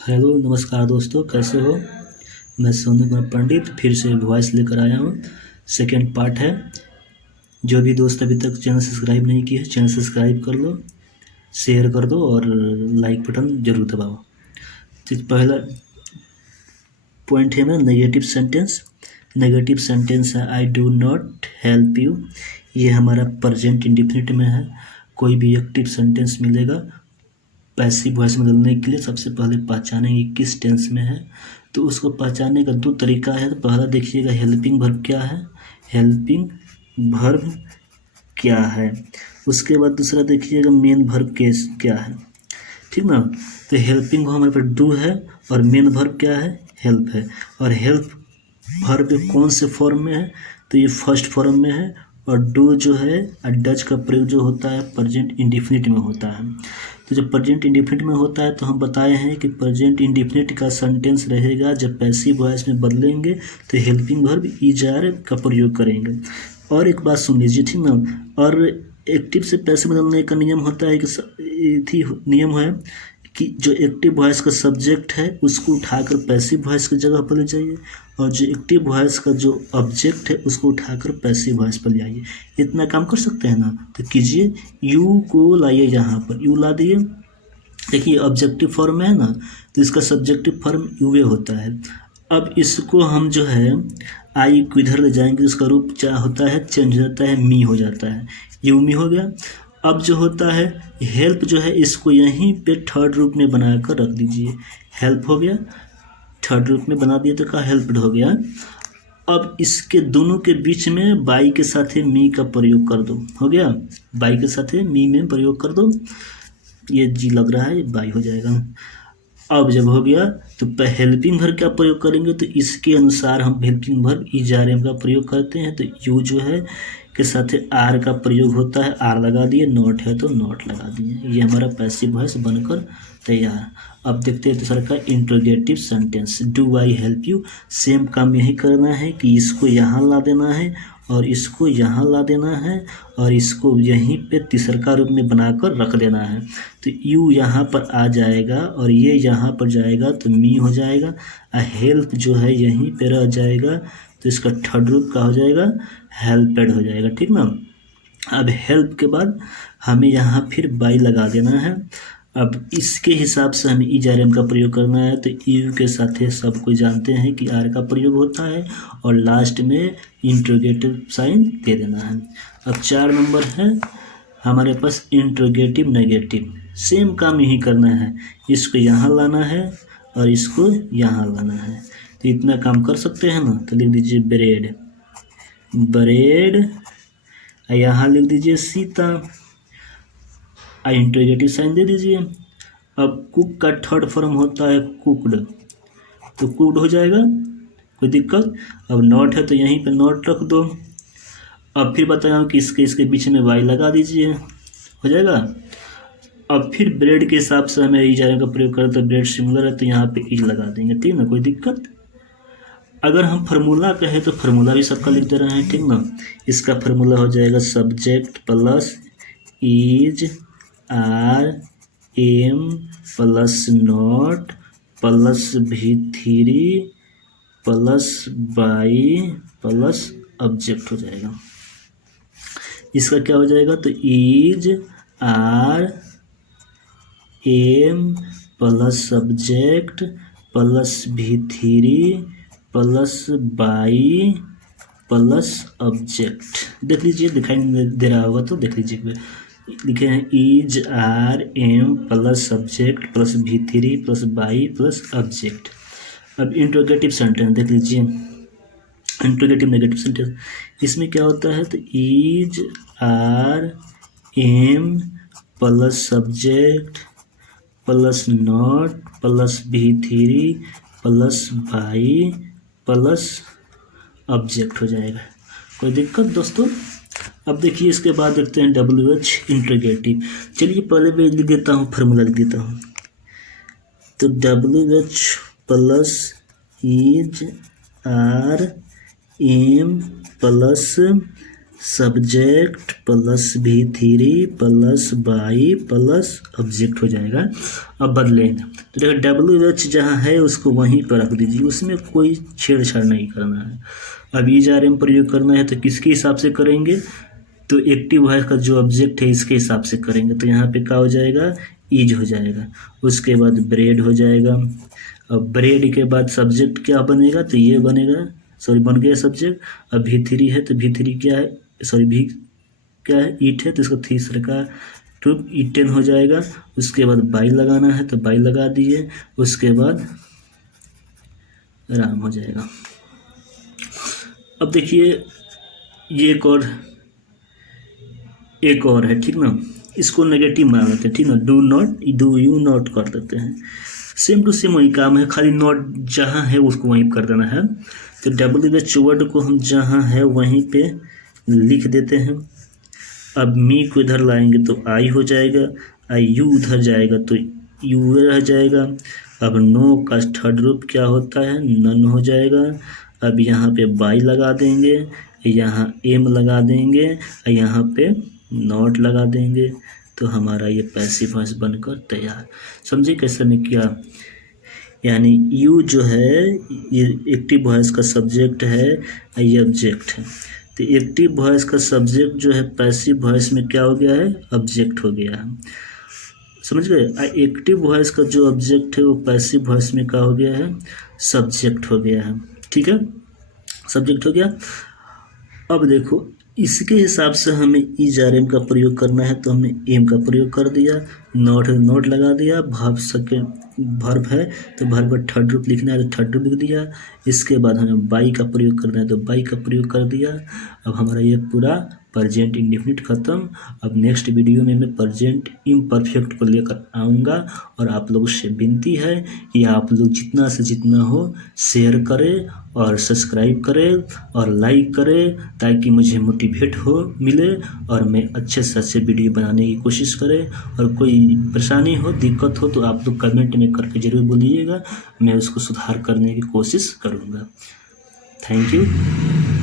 Hello नमस्कार दोस्तों, कैसे हो। मैं सोनू कुमार पंडित फिर से वॉइस लेकर आया हूँ। सेकेंड पार्ट है। जो भी दोस्त अभी तक चैनल सब्सक्राइब नहीं किए चैनल सब्सक्राइब कर लो, शेयर कर दो और लाइक बटन जरूर दबाओ। तो पहला पॉइंट है मेरा नेगेटिव सेंटेंस। नेगेटिव सेंटेंस है I do not help you. ये हमारा प्रेजेंट इंडेफिनिट में है। कोई भी एक्टिव सेंटेंस मिलेगा पैसिव वॉइस में बदलने के लिए सबसे पहले पहचानेंगे किस टेंस में है। तो उसको पहचानने का दो तरीका है। तो पहला देखिएगा हेल्पिंग वर्ब क्या है, हेल्पिंग वर्ब क्या है। उसके बाद दूसरा देखिएगा मेन वर्ब केस क्या है, ठीक ना। तो हेल्पिंग वर्ब हमारे पास डू है और मेन वर्ब क्या है, हेल्प है। और हेल्प वर्ब कौन से फॉर्म में है, तो ये फर्स्ट फॉर्म में है। और डू जो है डच का प्रयोग जो होता है प्रेजेंट इंडेफिनिट में होता है। तो जब प्रेजेंट इंडेफिनिट में होता है तो हम बताए हैं कि प्रेजेंट इंडेफिनिट का सेंटेंस रहेगा जब पैसिव वॉइस में बदलेंगे तो हेल्पिंग वर्ब इज आर का प्रयोग करेंगे। और एक बात सुन लीजिए, ठीक ना। और एक्टिव से पैसिव बदलने का नियम होता है कि नियम है कि जो एक्टिव वॉइस का सब्जेक्ट है उसको उठाकर पैसिव वॉइस की जगह पर ले जाइए और जो एक्टिव वॉइस का जो ऑब्जेक्ट है उसको उठाकर पैसिव वॉइस पर ले आइए। इतना काम कर सकते हैं ना, तो कीजिए। यू को लाइए यहाँ पर, यू ला दिए। देखिए ऑब्जेक्टिव फॉर्म है ना, तो इसका सब्जेक्टिव फॉर्म यूए होता है। अब इसको हम जो है आई को इधर ले जाएंगे, इसका रूप क्या होता है, चेंज हो जाता है, मी हो जाता है। यू मी हो गया। अब जो होता है हेल्प जो है इसको यहीं पे थर्ड रूप में बनाकर रख दीजिए। हेल्प हो गया, थर्ड रूप में बना दिए तो का हेल्प्ड हो गया। अब इसके दोनों के बीच में बाई के साथ मी का प्रयोग कर दो, हो गया। बाई के साथ मी में प्रयोग कर दो, ये जी लग रहा है, ये बाई हो जाएगा। अब जब हो गया तो हेल्पिंग वर्ब का प्रयोग करेंगे, तो इसके अनुसार हम helping verb is are am का प्रयोग करते हैं। तो यू जो है के साथ आर का प्रयोग होता है, आर लगा दिए, नॉट है तो नॉट लगा दिए। ये हमारा पैसिव वॉइस बनकर तैयार। अब देखते हैं दूसरा का interrogative sentence. Do I help you. Same काम यही करना है कि इसको यहाँ ला देना है और इसको यहाँ ला देना है और इसको यहीं पे तीसरा रूप में बनाकर रख देना है। तो यू यहाँ पर आ जाएगा और ये यहाँ पर जाएगा तो मी हो जाएगा। हेल्प जो है यहीं पे रह जाएगा तो इसका थर्ड रूप का हो जाएगा, हेल्पेड हो जाएगा, ठीक ना। अब हेल्प के बाद हमें यहाँ फिर बाई लगा देना है। अब इसके हिसाब से हमें इज आर एम का प्रयोग करना है। तो यू के साथ सब कोई जानते हैं कि आर का प्रयोग होता है और लास्ट में इंट्रोगेटिव साइन दे देना है। अब 4 नंबर है हमारे पास इंट्रोगेटिव नेगेटिव। सेम काम यही करना है, इसको यहाँ लाना है और इसको यहाँ लाना है। तो इतना काम कर सकते हैं ना। तो लिख दीजिए ब्रेड, ब्रेड, यहाँ लिख दीजिए सीता, इंट्रोगेटिव साइन दे दीजिए। अब कुक का थर्ड फॉर्म होता है कुकड, तो कुकड हो जाएगा, कोई दिक्कत। अब नॉट है तो यहीं पे नॉट रख दो। अब फिर बताया कि इसके बीच में वाई लगा दीजिए, हो जाएगा। अब फिर ब्रेड के हिसाब से हमें इज आर एम का प्रयोग करें तो ब्रेड सिमिलर है तो यहाँ पे इज लगा देंगे, ठीक ना, कोई दिक्कत। अगर हम फार्मूला कहें तो फार्मूला भी सबका लिख दे रहे हैं, ठीक ना। इसका फार्मूला हो जाएगा subject plus is are am plus not plus V three plus by plus object हो जाएगा। इसका क्या हो जाएगा, तो is are am plus subject plus V three plus by plus object. देख लीजिए, दिखाई दे रहा होगा तो देख लीजिए, लिखे हैं is are am plus subject plus V three plus by plus object. अब इंट्रोगेटिव सेंटेंस देख लीजिए, इंट्रोगेटिव नेगेटिव सेंटेंस। इसमें क्या होता है, तो is are am plus subject plus not plus V three plus by plus object हो जाएगा, कोई दिक्कत दोस्तों। अब देखिए इसके बाद देखते हैं डब्ल्यू एच इंट्रोगेटिव। चलिए पहले मैं लिख देता हूँ, फार्मूला लिख देता हूँ। तो W H plus is are am plus subject plus V3 plus by plus object हो जाएगा। अब बदलेंगे तो देखो WH जहाँ है उसको वहीं पर रख दीजिए, उसमें कोई छेड़छाड़ नहीं करना है। अब IsRm प्रयोग करना है तो किसके हिसाब से करेंगे, तो एक्टिव वॉइस का जो ऑब्जेक्ट है इसके हिसाब से करेंगे। तो यहाँ पे क्या हो जाएगा, इज हो जाएगा। उसके बाद ब्रेड हो जाएगा। अब ब्रेड के बाद सब्जेक्ट क्या बनेगा, तो ये बनेगा, सॉरी बन गया सब्जेक्ट। अब V3 है तो V3 क्या है, सॉरी V क्या है, ईट है तो इसका तीसरे का ट्रूप ईटेन हो जाएगा। उसके बाद बाई लगाना है तो बाई लगा दिए। उसके बाद राम हो जाएगा। अब देखिए ये एक और है, ठीक ना, इसको नेगेटिव मान लेते हैं, ठीक ना, डू यू नॉट कर देते हैं। सेम टू सेम वही काम है, खाली नॉट जहाँ है उसको वहीं कर देना है। तो WH वर्ड को हम जहाँ है वहीं पे लिख देते हैं। अब मी को इधर लाएंगे तो आई हो जाएगा, आई यू उधर जाएगा तो यू रह जाएगा। अब नो का थर्ड रूप क्या होता है, नन हो जाएगा। अब यहाँ पे बाई लगा देंगे, यहाँ एम लगा देंगे, यहाँ पे नॉट लगा देंगे, तो हमारा ये पैसिव वॉइस बनकर तैयार। समझे कैसे मैं किया, यानी यू जो है ये एक्टिव वॉइस का सब्जेक्ट है, ये ऑब्जेक्ट है। तो एक्टिव वॉइस का सब्जेक्ट जो है पैसिव वॉइस में क्या हो गया है, ऑब्जेक्ट हो गया है। समझ गए, एक्टिव वॉइस का जो ऑब्जेक्ट है वो पैसिव वॉइस में क्या हो गया है, सब्जेक्ट हो गया है। ठीक है, सब्जेक्ट हो गया। अब देखो इसके हिसाब से हमें IsRm का प्रयोग करना है, तो हमने एम का प्रयोग कर दिया, नोट लगा दिया। वर्ब सेकेंड वर्ब है तो वर्ब का थर्ड रूप लिखना है तो थर्ड रूप लिख दिया। इसके बाद हमें बाई का प्रयोग करना है तो बाई का प्रयोग कर दिया। अब हमारा ये पूरा प्रेजेंट इंडेफिनिट खत्म। अब नेक्स्ट वीडियो में मैं प्रेजेंट इम्परफेक्ट को लेकर आऊँगा, और आप लोगों से विनती है कि आप लोग जितना से जितना हो शेयर करें और सब्सक्राइब करें और लाइक करें, ताकि मुझे मोटिवेट हो मिले और मैं अच्छे से अच्छे वीडियो बनाने की कोशिश करें। और कोई परेशानी हो, दिक्कत हो तो आप लोग कमेंट में करके ज़रूर बोलिएगा, मैं उसको सुधार करने की कोशिश करूँगा। Thank you.